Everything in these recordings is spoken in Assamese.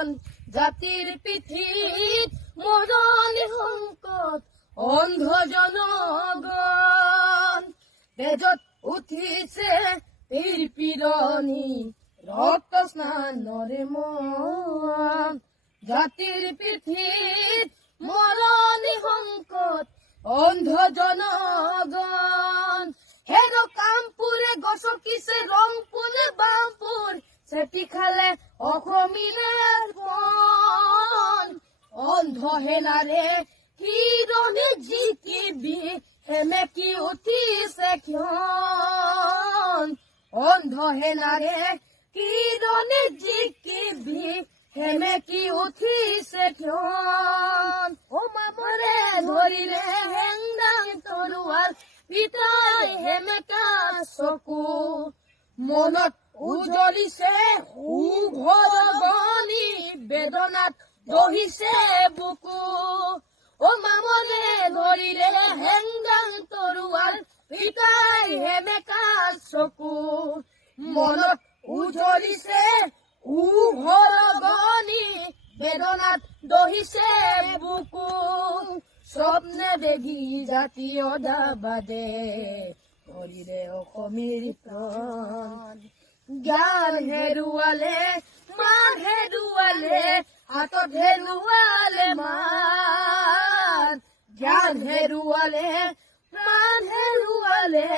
জাতিৰ পিঠিত মৰণি সংকট অন্ধ জনগণ তেজত উঠিছে পীড়নি ৰক্ত স্নানৰে মন জাতিৰ পিঠিত মৰণি সংকট অন্ধ জনগণ হেৰ কামপুৰে গছকিছে ৰংপুৰে বামপুৰ চেপি খালে অসমীয়াৰ পণ অন্ধ হেনাৰে কিৰণি জিকিবি সেমেকি উঠিছে ক্ষণ অন্ধ হেনাৰে কিৰণি জিকিবি সেমেকি উঠিছে ক্ষণ ও মামৰে ধৰিলে হেংদাং তৰোৱাল পিতাই হেমেকা চকু মনত উজলিছে উঘৰগনি বেদনাত দহিছে বুকু ও মামৰে ধৰিলে হেংদাং তৰোৱাল পিতাই হেমেকা চকু মনত উজলিছে উঘৰগনি বেদনাত দহিছে বুকু স্বপ্নে বেগী জাতীয় দাবাদে কৰিলে অসমীৰ প্ৰাণ জ্ঞান হেৰুৱালে মান হেৰুৱালে হাতত হেৰুৱালে মান জ্ঞান হেৰুৱালে মান হেৰুৱালে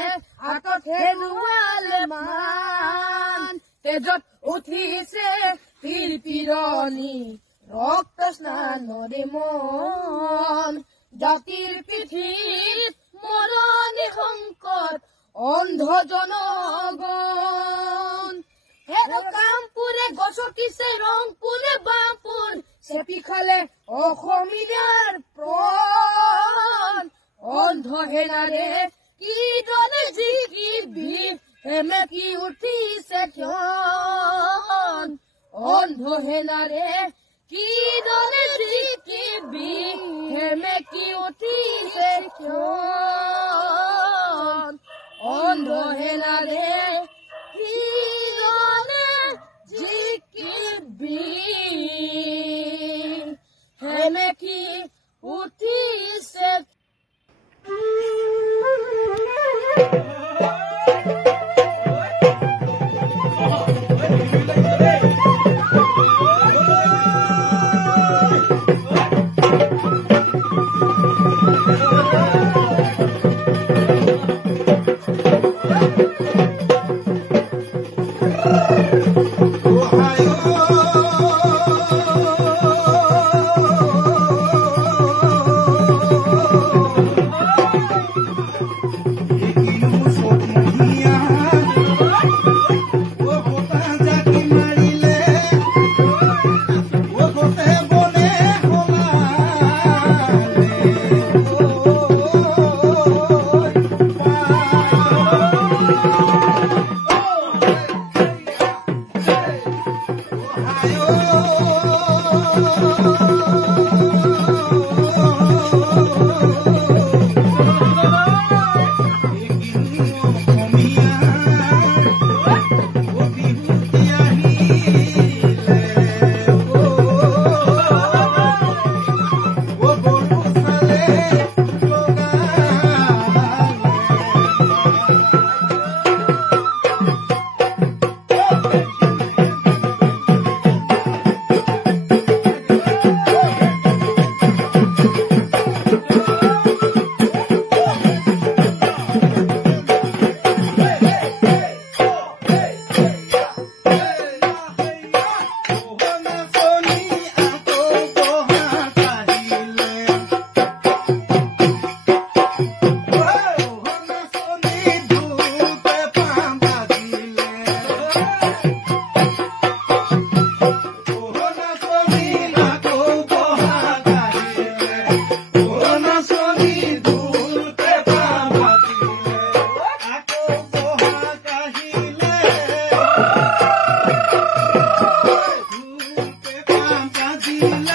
হাতত হেৰুৱালে মান তেজত উঠিছে পীড়নি ৰক্ত স্নানৰে মন জাতিৰ পিঠিত মৰণি সংকট অন্ধ জনগণ হেৰ কামপুৰে গছকিছে ৰংপুৰে বামপুৰ চেপি খালে অসমীয়াৰ প্ৰাণ অন্ধ হেনাৰে কিৰণি জিকিবি সেমেকি উঠিছে ক্ষণ অন্ধ হেনাৰে কিৰণি জিকিবি সেমেকি উঠিছে ক্ষণ অন্ধ হেনাৰে কিৰণি জিকিবি সেমেকি উঠিছে Thank you.